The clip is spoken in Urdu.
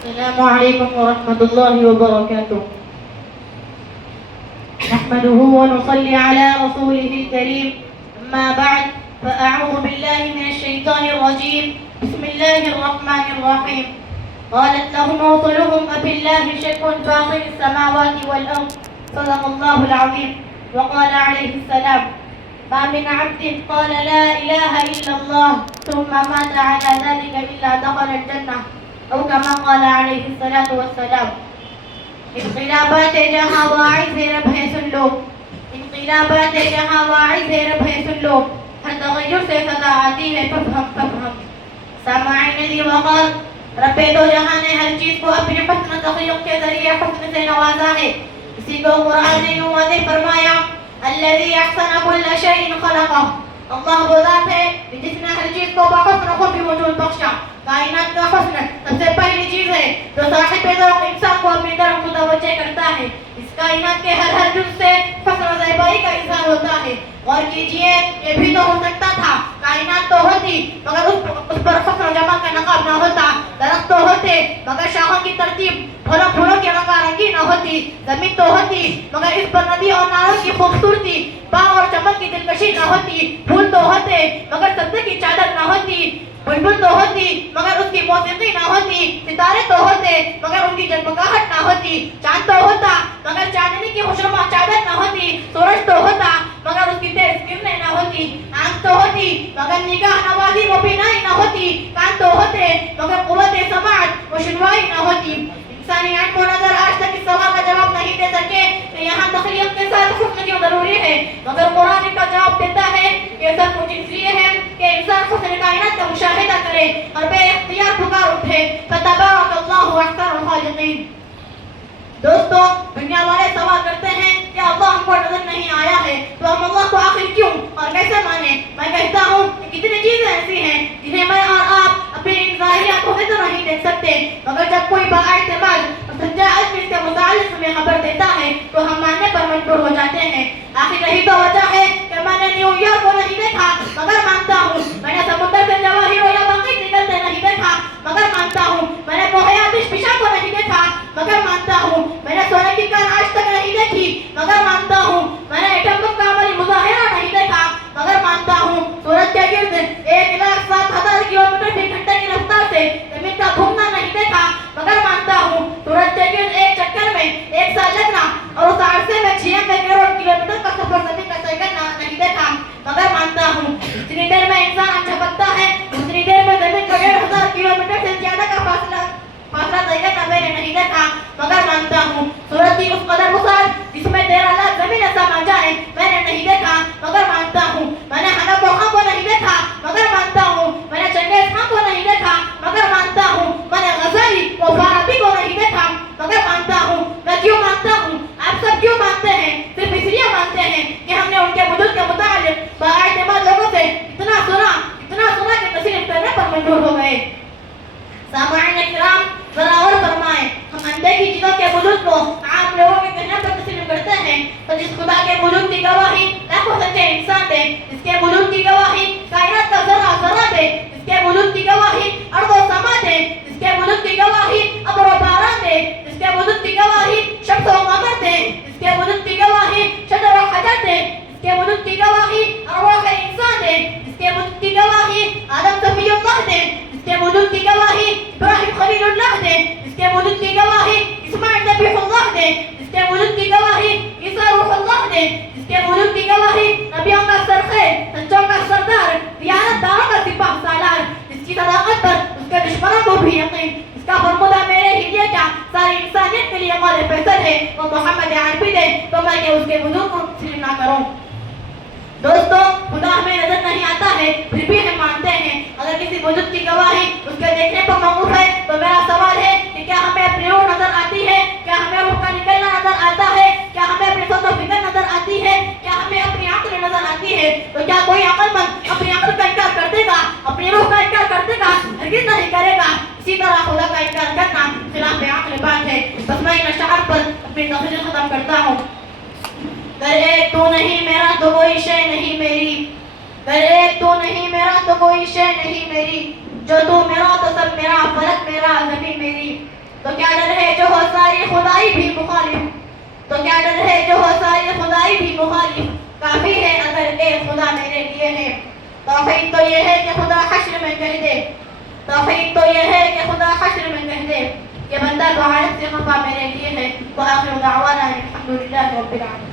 السلام عليكم ورحمة الله وبركاته. نحمده ونصلي على رسوله الكريم. أما بعد فأعوذ بالله من الشيطان الرجيم. بسم الله الرحمن الرحيم. قالت لهم رسلهم أفي الله شك فاطر السماوات والأرض صدق الله العظيم. وقال عليه السلام: ما من عبد قال لا إله إلا الله ثم مات على ذلك إلا دخل الجنة أو كما قال عليه الصلاة والسلام. انقلابات جہاں واعظ رب ہے سن لو، انقلابات جہاں واعظ رب ہے سن لو، ہر تغیر سے صدا آتی ہے ففہم. سامعین ذی وقار، رب دو جہاں نے ہر چیز کو اپنے حسن تخلیق کے ذریعے حسن سے نوازا ہے. اسی کو قرآن نے یوں واضح فرمایا: الذی احسن کل شیء خلقہ. اللہ وہ ذات ہے جس نے ہر چیز کو بحسن خوب وجود بخشا. کائنات کا حسن سب سے پہلی چیز ہے جو صاحب ذوق انسان کو اپنی طرف متوجہ کرتا ہے. اس کائنات کے ہر جز سے حسن و زیبائی کا اظہار ہوتا ہے. غور کیجئے، یہ بھی تو ہو سکتا تھا کائنات تو ہوتی مگر اس پر حسن و جمال کا نقاب نہ ہوتا. درخت تو ہوتے مگر شاخوں کی ترتیب پھولوں کی رنگا رنگی نہ ہوتی. زمین تو ہوتی مگر اس پر ندی اور نہروں کی خوبصورتی، باغ اور چمن کی دلکشی نہ ہوتی. پھول تو ہوتے مگر سبزے کی چادر نہ ہوتی. بلبل تو ہوتی مگر اس کی موسیقی نہ ہوتی. ستارے تو ہوتے مگر ان کی جگمگاہٹ نہ ہوتی. چاند تو ہوتا مگر چاندنی کی خوشنما چادر نہ ہوتی. سورج تو ہوتا مگر اس کی تیز کرنیں نہ ہوتی. آنکھ تو ہوتی مگر نگاہ نوازی و بینائی نہ ہوتی. کان تو ہوتے مگر قوت سماعت و شنوائی نہ ہوتی. انسانی علم و نظر آج تک اس سوال کا جواب نہیں دے سکے کہ یہاں تخلیق کے ساتھ حسن کیوں ضروری ہے، مگر قرآن کا جواب دیتا ہے کہ سب کچھ اس لیے ہے کہ انسان حسن کائنات کا مشاہدہ کرے اور بے اختیار پکار اٹھے. فتبارک اللہ احسن الخالقین. دوستو، دنیا والے سوال کرتے ہیں کہ اللہ ہم کو نظر نہیں آیا ہے تو ہم اللہ کو آخر کیوں اور کیسے مانیں؟ میں کہتا ہوں کہ کتنی چیزیں ایسی ہیں جنہیں میں اور آپ اپنی ظاہری آنکھوں سے تو نہیں دیکھ سکتے، مگر جب کوئی بااعتماد سچا علم اس کے متعلق ہمیں خبر دیتا ہے تو ہم ماننے پر مجبور ہو جاتے ہیں. آخر یہی تو وجہ ہے کہ میں نے نیو یارک کو نہیں دیکھا مگر مانتا ہوں. میں نے سمندر سے جواہر یا باقی نکلتے نہیں دیکھا مگر مانتا ہوں. میں نے کوہ آتش فشاں کو نہیں دیکھا مگر مانتا ہوں. میں نے سونے کی کان آج تک نہیں دیکھی مگر مانتا ہوں. میں نے ایٹم بم کا عملی مظاہرہ نہیں دیکھا مگر مانتا ہوں. سورج کے گرد 1,07,000 کلومیٹر فی گھنٹے کی رفتار سے زمین کا گھومنا نہیں دیکھا مگر مانتا ہوں. سورج کے گرد ایک چکر میں 1 سال لگنا اور اس عرصے میں 96 کروڑ کلومیٹر کا سفر زمین کا طے کرنا نہیں دیکھا مگر مانتا ہوں. جتنی دیر میں انسان جھپکتا ہے اتنی دیر میں زمین کو 1,500 کلومیٹر سے زیادہ کا فاصلہ طے کرنا میں نے نہیں دیکھا مگر مانتا ہوں. سورج کی اس قدر وسعت جس میں 13 لاکھ زمینیں سما جائیں میں نے نہیں دیکھا مگر مانتا ہوں. میں نے حنف و خاں کو نہیں دیکھا مگر مانتا ہوں. میں نے چنگیز خان کو نہیں دیکھا مگر مانتا ہوں. میں نے غزالی و فارابی کو نہیں دیکھا مگر مانتا ہوں. میں کیوں مانتا ہوں؟ آپ سب کیوں مانتے ہیں؟ صرف اس لیے مانتے ہیں کہ ہم نے ان کے وجود کے متعلق بااعتماد لوگوں سے اتنا سنا کہ تسلیم کرنے پر مجبور ہو گئے. سامعین اکرام، ذرا غور فرمائیں، ہم اندھے کی چیزوں کے وجود کو عام لوگوں کے کہنے پر تسلیم کرتے ہیں تو جس خدا کے وجود کی گواہی لاکھوں سچے انسان دے، جس کے وجود کی گواہی کائنات کا ذرہ ذرہ دے، جس کے وجود کی گواہی ارض و سما دے، جس کے وجود کی گواہی ابر و باران دے، جس کے وجود کی گواہی شمس و قمر دے، جس کے وجود کی گواہی شجر و حجر دے، جس کے وجود کی گواہی ارواح انسان دے، جس کے وجود کی گواہی آدم صفی اللہ دے، جس کے وجود کی گواہی ابراہیم خلیل اللہ دے، جس کے وجود کی گواہی اسماعیل ذبیح اللہ دے، جس کے وجود کی گواہی عیسیٰ روح اللہ دے، جس کے وجود کی گواہی نبیوں کا سرخیر، سچوں کا سردار، دیانت داروں کا سپاہ سالار، جس کی صداقت پر اس کے دشمنوں کو بھی یقین، اس کا فرمودہ میرے ہی لیے کیا ساری انسانیت کے لیے قول فیصل ہے وہ محمد عربی دے تو میں کہ اس کے وجود کو تسلیم نہ کروں. دوستو، خدا ہمیں نظر نہیں آتا ہے پھر بھی ہم مانتے ہیں. اگر کسی وجود کی گواہی اس کے دیکھنے پر موقوف ہے تو میرا سوال ہے کہ کیا ہمیں اپنی روح نظر آتی ہے؟ کیا ہمیں روح کا نکلنا نظر آتا ہے؟ کیا ہمیں اپنی سوچ و فکر نظر آتی ہے؟ کیا ہمیں اپنی عقل نظر آتی ہے؟ تو کیا کوئی عقل مند اپنی عقل کا انکار کر دے گا؟ اپنی روح کا انکار کر دے گا؟ ہرگز نہیں کرے گا. اسی طرح خدا کا انکار کرنا خلاف عقل بات ہے. بس میں ان اشعار پر اپنی تفصیل ختم کرتا ہوں. گر ایک تو نہیں میرا تو کوئی شے نہیں میری، گر ایک تو نہیں میرا تو کوئی شے نہیں میری، جو تو میرا تو سب میرا، فلک میرا، زمین میری. ساری خدائی بھی مخالف. تو کیا ڈر ہے جو ہو ساری خدائی بھی مخالف. کافی ہے اگر ایک خدا میرے لیے ہے. توحید تو یہ ہے کہ خدا حشر میں کہہ دے. توحید تو یہ ہے کہ خدا حشر میں کہہ دے کہ بندہ تو عالم سے خفا میرے لیے ہے. وآخر دعوانا الحمد للہ رب العالمین.